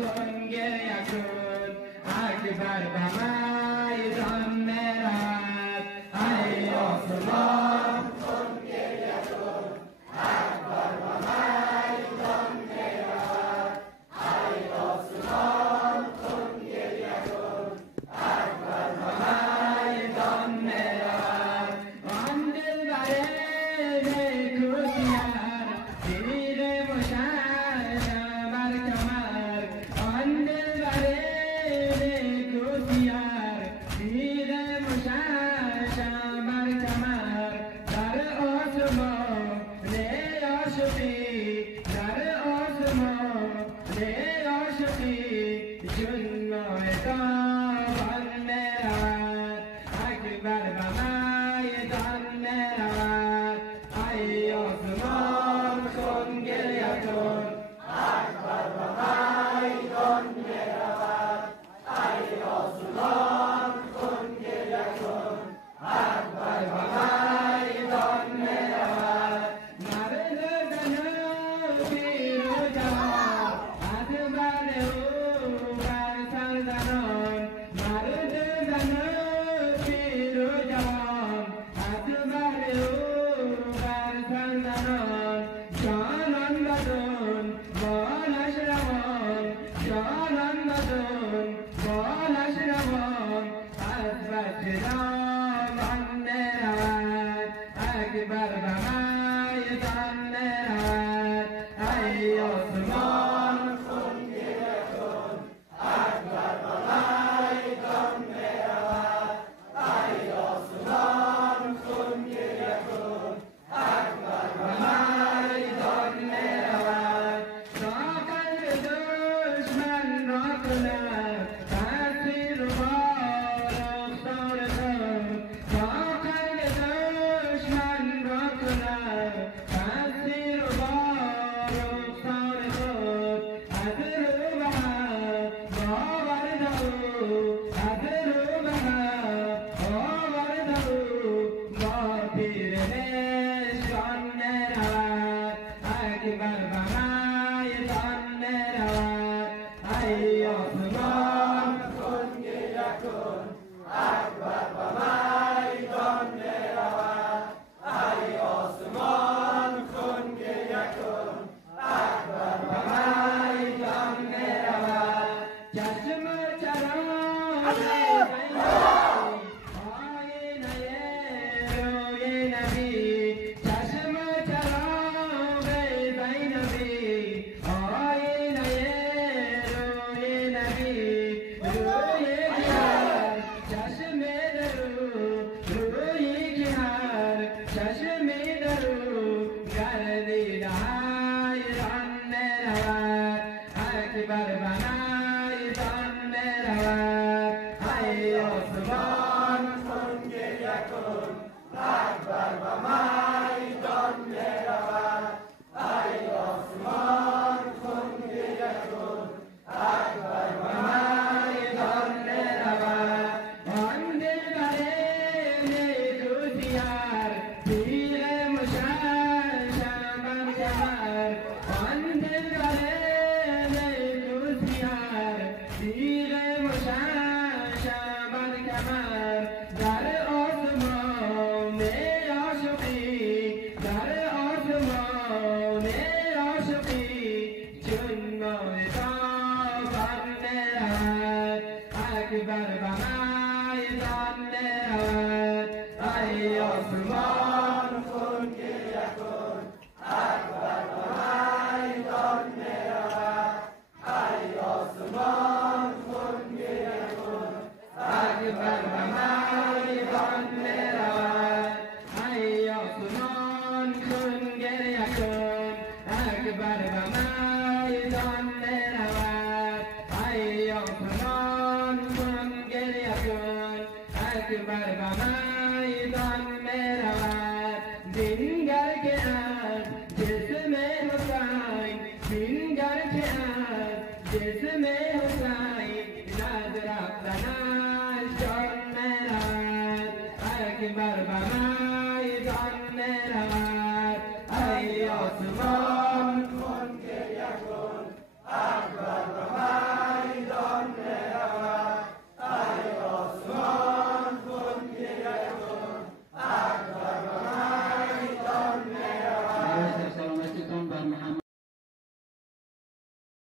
کن گریه کن اکبر به میدان میرود ای آسمان کن گریه کن اکبر به میدان میرود ای آسمان کن گریه کن اکبر به میدان میرود آن دلبر نیکویان تیر مشعل بر کمر آن دلبر نیکویان تیر مشعل بر کمر در آسمان عاشقی در آسمان عاشقی چون ماه تابان میرود اکبر به میدان میرود ای آسمان کن گریه کن اکبر به میدان میرود ای آسمان کن گریه کن اکبر به میدان میرود مرد زن پیر و جوان از بر او بر سر زنان مرد زن پیر و جوان از بر او بر سر زنان جانان بدون بالش روان جانان بدون بالش روان از بچه دامان میرود اکبر به میدان میرود ای آسمان کن گریه کن اکبر به میدان میرود ای آسمان کن گریه کن اکبر به میدان میرود تا قلب دشمن را کند تأثیر بار رفتار خود تا قلب دشمن را کند تأثیر بار رفتار خود از رو به حق آورده او از رو به حق آورده او با پیر نشان میرود اکبر به میدان میرود ای آسمان کن گریه کن اکبر به میدان میرود ای آسمان کن گریه کن اکبر به میدان میرود چشم چراغ آینه روی نبی چشم چراغ زینبی آینه روی نبی روی کیهر چشم درو روی کیهر چشم درو گردیده حیران میرود اکبر به میدان میرود ای آسمان کن گریه کن اکبر به میدان میرود ای آسمان کن گریه کن اکبر به میدان میرود آن دلبر نیکویان تیر مشعل بر کمر آن دلبر نیکویان تیر مشعل بر کمر در آسمان عاشقی در آسمان عاشقی چون ماه تابان میرود اکبر به میدان میرود ای آسمان کن گریه کن اکبر به میدان میرود ای آسمان کن گریه کن اکبر به میدان میرود ای آسمان کن گریه کن اکبر به میدان میرود ای آسمان کن گریه کن اکبر به میدان میرود دینگر که از جسم حسین دینگر که از جسم حسین نظر رفتنش جان میرود اکبر به میدان میرود